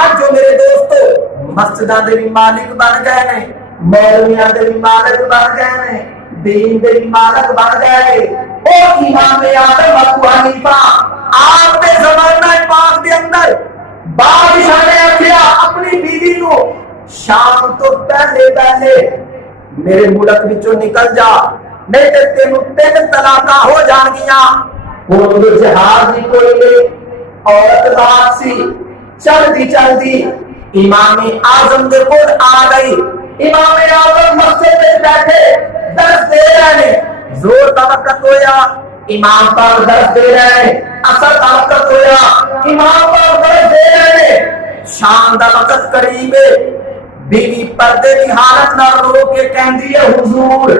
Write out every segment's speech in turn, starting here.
جو میرے دوستو مسجداں دے بھی مالک بن گئے نے، مولویاں دے بھی مالک بن گئے نے، دین دے بھی مالک بن گئے۔ او امام اعظم ابو حنیفہ آپ دے زمانہ پاک دے اندر بادشاہ نے آخیا اپنی بیوی کو شام تو پہلے پہلے میرے ملک وچوں نکل جا، نہیں تے تینوں 3 طلاقاں ہو جان گیاں۔ ہن تو جہاز ہی کوئی نہیں، عورت رات سی چل دی امام اعظم دے کول آ گئی۔ امام اعظم مسجد میں بیٹھے درس دے رہے ہیں، زور دا وقت ہویا امام پاک درس دے رہے ہیں، اثر دا وقت ہویا امام پاک درس دے رہے ہیں، شام دا وقت قریب ہے۔ بیوی پردے کی حالت نہ رو کے کہندی ہے حضور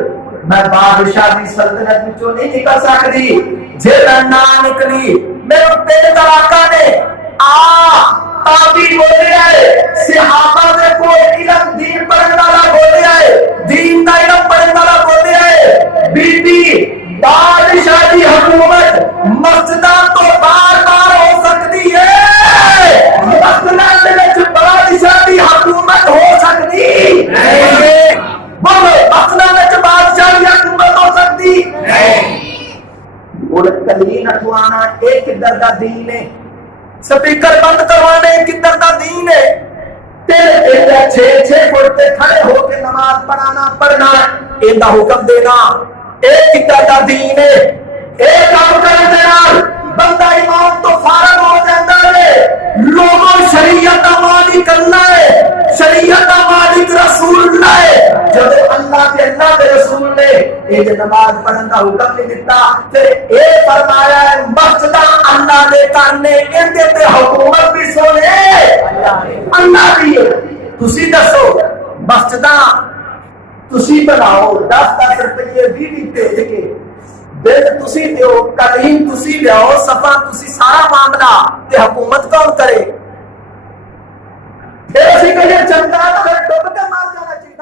میں بادشاہ دی سلطنت وچوں نہیں نکل سکتی، جے میں نہ نکلی میرے 3 طلاقاں نے۔ تابی بولے آئے صحابہ دے کوئی علم دین پڑھنے والا بولے آئے، دین دا علم پڑھنے والا بولے آئے، بی بی بادشاہ دی حکومت مسجداں تو بار ہو سکتی ہے، مسجداں دے وچ بادشاہ دی حکومت ہو سکتی نہیں۔ بولو مسجداں وچ بادشاہ دی حکومت ہو سکتی نہیں۔ ملک کلین اٹھوانا ایک کدھر دا دین ہے، سپیکر بند کروانے کدھر دا دین ہے، تیرے 6 فٹ تے کھڑے ہو کے نماز پڑھنا ان دا حکم دینا ایک کدھر دا دین ہے۔ ایک کام کرنے نال بندہ ایمان تو فارغ ہو جاتا ہے، لوگوں شریعت دا مالک اللہ ہے، شریعت دا مالک رسول اللہ ہے۔ جب اللہ کے رسول نے یہ نماز پڑھنے کا حکم نہیں دیتا، پھر یہ فرمایا ہے مسجد اللہ نے کرنے ان دے تے حکومت بھی سونے اللہ دی ہے۔ تسی دسو مسجداں تسی بناؤ 10 روپے 20 بھیج کے بل تسی دیو، کلیم تسی لیاؤ، صفا تسی، سارا معاملہ تے حکومت کون کرے؟ پھر اسی کہے چندہ تو ڈب کے مار جانا چاہیے۔